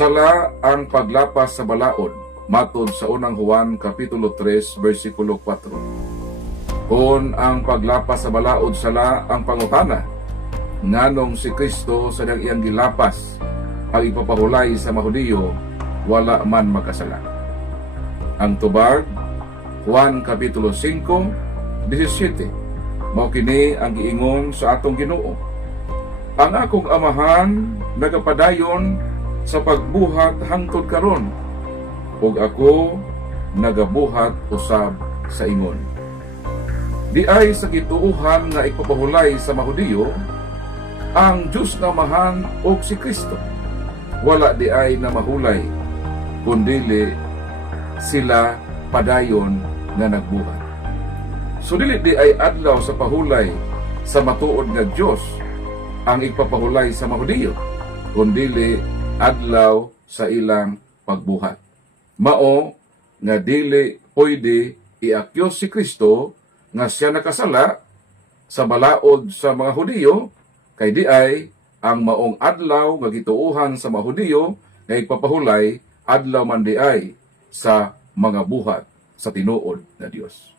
Sala ang paglapas sa balaod, matod sa unang Juan Kapitulo 3, versikulo 4. Kung ang paglapas sa balaod sala ang pangutana, nganong si Kristo sa iyang gilapas ang ipapahulay sa Mahudiyo, wala man makasala. Ang tubag, Juan Kapitulo 5, 17. Mao kini ang giingon sa atong Ginoo. Ang akong amahan nagapadayon sa pagbuhat hangtod karon, ug ako nagabuhat usab sa ingon. Di ay sa gituuhan nga ipapahulay sa Mahudiyo ang Diyos nga amahan og si Kristo. Wala di ay na mahulay, kundili sila padayon nga nagbuhat. So dili di ay adlaw sa pahulay sa matuod nga Dios ang ipapahulay sa Mahudiyo, kundili adlaw sa ilang pagbuhat. Mao nga dili pwede iakyos si Kristo nga siya nakasala sa balaod sa mga Hudiyo, kay di ay ang maong adlaw nga gituuhan sa mga Hudiyo nga ipapahulay adlaw man di ay sa mga buhat sa tinuod na Dios.